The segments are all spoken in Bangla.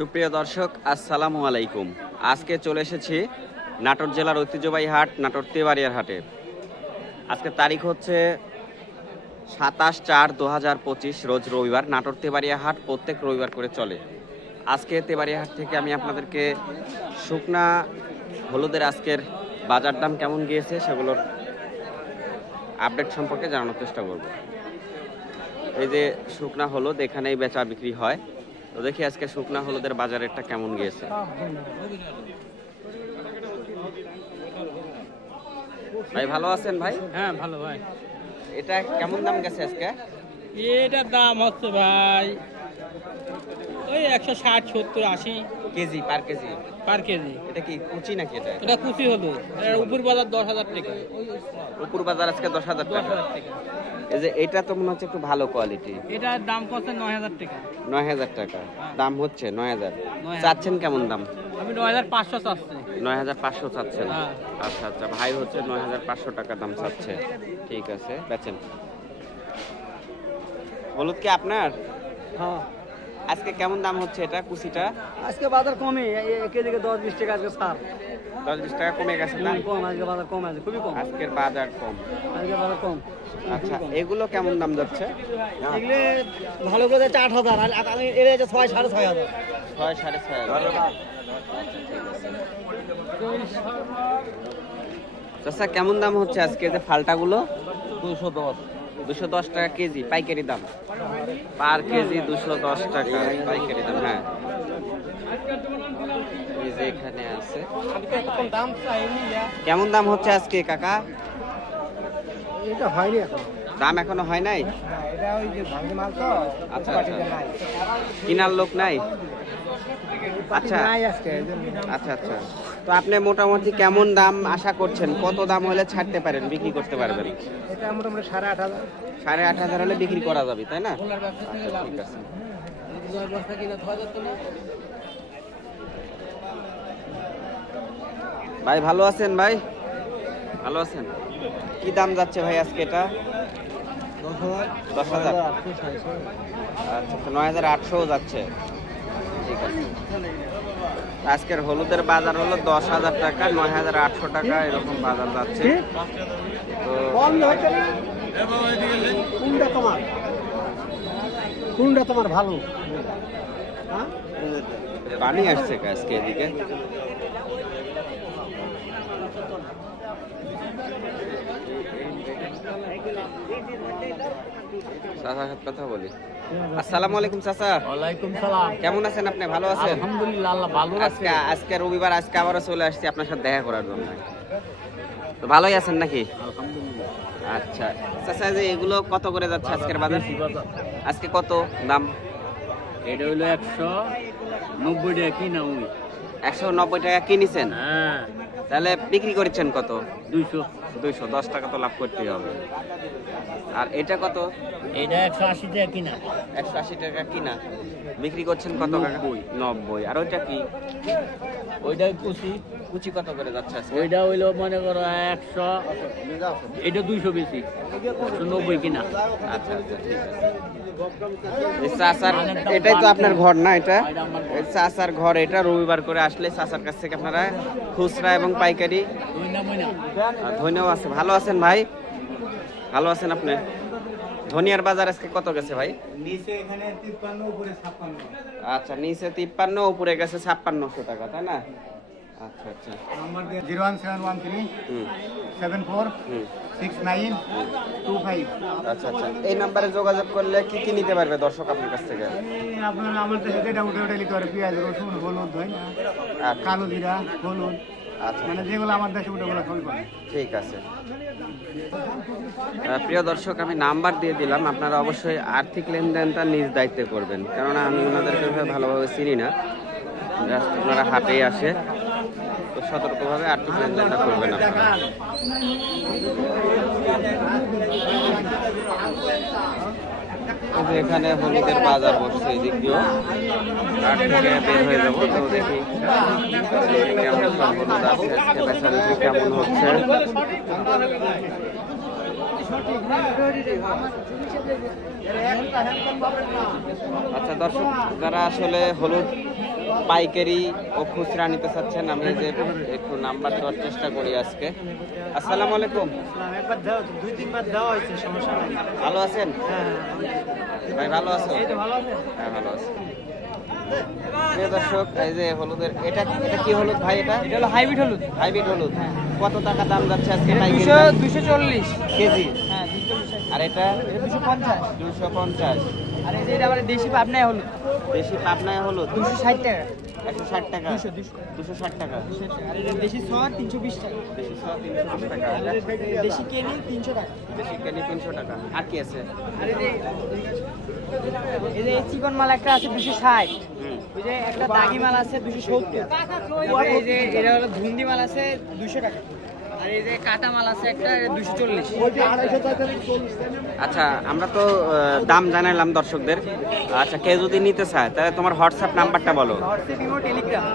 সুপ্রিয় দর্শক, আসসালামু আলাইকুম। আজকে চলে এসেছি নাটোর জেলার ঐতিহ্যবাহী হাট, নাটোর তেবাড়িয়ার হাটে। আজকে তারিখ হচ্ছে সাতাশ চার দু হাজার পঁচিশ, রোজ রবিবার। নাটোর তেবাড়িয়া হাট প্রত্যেক রবিবার করে চলে। আজকে তেবাড়িয়া হাট থেকে আমি আপনাদেরকে শুকনা হলুদের আজকের বাজার দাম কেমন গিয়েছে সেগুলোর আপডেট সম্পর্কে জানানোর চেষ্টা করব। এই যে শুকনা হলুদ এখানেই বেচা বিক্রি হয়। তো দেখি আজকে শুকনা হলুদের বাজারেরটা কেমন গিয়েছে। ভাই ভালো আছেন ভাই? হ্যাঁ ভালো ভাই। এটা কেমন দাম গেছে আজকে? এটার দাম হচ্ছে ভাই ওই একশো ষাট সত্তর আশি KG per KG? Per KG. এটা কি কুচি নাকি এটা? এটা কুচি হলো এটার উপর বাজার দশ হাজার টাকা। উপর বাজার আজকে দশ হাজার টাকা। এই যে এটা তো মনে হচ্ছে একটু ভালো কোয়ালিটি এটার দাম কত নয় হাজার টাকা। নয় হাজার টাকা। দাম হচ্ছে নয় হাজার। নয় হাজার। চাচ্ছেন কেমন দাম? আমি নয় হাজার পাঁচশো চাচ্ছি। নয় হাজার পাঁচশো চাচ্ছেন? হ্যাঁ। আচ্ছা আচ্ছা ভাই হচ্ছে নয় হাজার পাঁচশো টাকা দাম চাচ্ছে। ঠিক আছে বেচেন। হলুদ কি আপনার? হ্যাঁ। আজকে কেমন দাম হচ্ছে এটা কুচিটা আজকে বাজার কমই কেজিকে দশ বিশ টাকা আজকে সার দশ বিশ টাকা কমে গেছে দাম কম আজকে বাজার কম আছে খুবই কম। আজকের বাজার কম। আজকে বাজার কম। আচ্ছা এগুলো কেমন দাম যাচ্ছে? এগুলো ভালো করে যাচ্ছে আট হাজার আর আমি এর যাচ্ছে ছয় সাড়ে ছয় হাজার। ছয় সাড়ে ছয় হাজার। চাচা কেমন দাম হচ্ছে আজকে যে ফালটাগুলো দুশো দশ। দুশো দশ টাকা কেজি পাইকারি দাম? পার কেজি দুশো দশ টাকা পাইকারি দাম হ্যাঁ। এই যে এখানে আছে। দাম কেমন দাম হচ্ছে আজকে কাকা? এটা হয়নি এখন। দাম এখনও হয় নাই? এটা ওই যে ভাঙি মাল তো আচ্ছা আচ্ছা। কিনার লোক নাই? আচ্ছা। আচ্ছা আচ্ছা। তো আপনি মোটামুটি কেমন দাম আশা করছেন? কত দাম হলে ছাড়তে পারেন বিক্রি করতে পারবেন? এটা মোটামুটি সাড়ে আট হাজার। সাড়ে আট হাজার হলে বিক্রি করা যাবে তাই না? আচ্ছা ঠিক আছে। ভাই ভালো আছেন ভাই? ভালো আছেন? কি দাম যাচ্ছে ভাই আজকে এটা? দশ হাজার। আচ্ছা নয় হাজার আটশোও যাচ্ছে। ঠিক আছে। আজকের হলুদের বাজার হলো দশ হাজার টাকা নয় হাজার আটশো টাকা এরকম বাজার যাচ্ছে। তো কোনটা তোমার? কোনটা তোমার ভালো? হ্যাঁ? পানি আসছে কা আজকে এদিকে। চাচার সাথে কথা বলি। আসসালামু আলাইকুম চাচা। ওয়ালাইকুম সালাম। কেমন আছেন আপনি? ভালো আছেন? আলহামদুলিল্লাহ আল্লাহ ভালো আজকে আজকে রবিবার আজকে আবারও চলে আসছি আপনার সাথে দেখা করার জন্য। তো ভালোই আছেন নাকি? আলহামদুলিল্লাহ। আচ্ছা। চাচা যে এগুলো কত করে যাচ্ছে আজকের বাজার? আজকে কত দাম? এটা হলো একশো নব্বই টাকা কিনা একশো নব্বই টাকা কিনেছেন? হ্যাঁ। তাহলে বিক্রি করেছেন কত? দুইশো। দুইশো দশ টাকা তো লাভ করতেই হবে। আর এটা কত? এটা একশো আশি টাকা কিনা। একশো আশি টাকা কিনা। বিক্রি করছেন কত। নব্বই। আর ওইটা কি? ওইটা কুচি। কুচি কত করে যাচ্ছে আজকে। ওইটা হইল মনে করো একশো এটা দুইশো বেশি নব্বই কিনা। আচ্ছা আচ্ছা ঠিক আছে। এই এটাই তো আপনার ঘর না এটা? এটা ঘর। চাচার ঘর এটা রবিবার করে আসলে চাচার কাছ থেকে আপনারা খুচরা এবং পাইকারি। ধনিয়াও আছে ভালো আছেন ভাই? ভালো আছেন আপনি? ধনিয়ার বাজার আজকে কত গেছে ভাই? নিচে এখানে তিপ্পান্ন উপরে ছাপ্পান্ন। আচ্ছা নিচে তিপ্পান্ন উপরে গেছে ছাপ্পান্নশো টাকা তাই না? আচ্ছা আচ্ছা। Number zero one seven one three seven four six nine two five আচ্ছা আচ্ছা। এই নাম্বারে যোগাযোগ করলে কি কি নিতে পারবে দর্শক আপনার কাছ থেকে? আপনার আমার দেশে যেটা উঠে উঠে নিতে পারে পেঁয়াজ রসুন হলুদ না আচ্ছা। কালো জিরা হলুদ। আচ্ছা। মানে যেগুলো আমার দেশে ওগুলো সবই পাবে ঠিক আছে। প্রিয় দর্শক আমি নাম্বার দিয়ে দিলাম। আপনারা অবশ্যই আর্থিক লেনদেনটা নিজ দায়িত্বে করবেন। কেননা আমি ওনাদেরকে ভালোভাবে চিনি না। জাস্ট ওনারা হাটেই আসে। সতর্কভাবে আর্থিক লেনদেনটা এই যে এখানে হলুদের বাজার বসছে এই দিক দিয়েও থেকে বের হয়ে যাব, তো দেখি কেমন কেমন হচ্ছে। আচ্ছা দর্শক যারা আসলে হলুদ পাইকারি ও খুচরা নিতে চাচ্ছেন আমি যে একটু নাম্বার দেওয়ার চেষ্টা করি আজকে। আসসালামু আলাইকুম। দুই তিনবার দেওয়া হয়েছে সমস্যা ভালো আছেন? হ্যাঁ ভাই ভালো আছো? এই ভালো আছে। হ্যাঁ ভালো আছি। দর্শক এই যে হলুদের এটা এটা কি হলুদ ভাই এটা? এটা হলো হাইব্রিড হলুদ। হাইব্রিড হলুদ। কত টাকা দাম যাচ্ছে আজকে দুশো দুশো চল্লিশ। কেজি। হ্যাঁ আর এটা? দুশো পঞ্চাশ। দুশো পঞ্চাশ। আর এই যে এটা আবার দেশি পাবনায় হলুদ। দেশি পাবনায় হলুদ। দুশো ষাট টাকা। একশো ষাট টাকা। দুশো ষাট টাকা। দেশি সোয়া তিনশো বিশ টাকা। দেশি সহ তিনশো বিশ টাকা। দেশি কেনি তিনশো টাকা। দেশি কেজি তিনশো টাকা। আর কি আছে? আর এই যে চিকন মাল একটা আছে দুশো ষাট। ওই যে একটা দাগি মাল আছে দুশো সত্তর। এই যে এটা হলো ধুন্দি মাল আছে দুশো টাকা। আর এই যে কাটা মাল আছে একটা দুশো চল্লিশ। আচ্ছা আমরা তো দাম জানালাম দর্শকদের। আচ্ছা কে যদি নিতে চায় তাহলে তোমার হোয়াটসঅ্যাপ নাম্বারটা বলো। হোয়াটসঅ্যাপ ইমো টেলিগ্রাম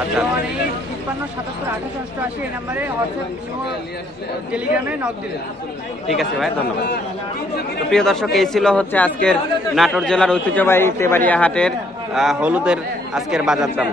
আচ্ছা ঠিক আছে ভাই ধন্যবাদ। তো প্রিয় দর্শক এই ছিল হচ্ছে আজকের নাটোর জেলার ঐতিহ্যবাহী তেবাড়িয়া হাটের হলুদের আজকের বাজার দাম।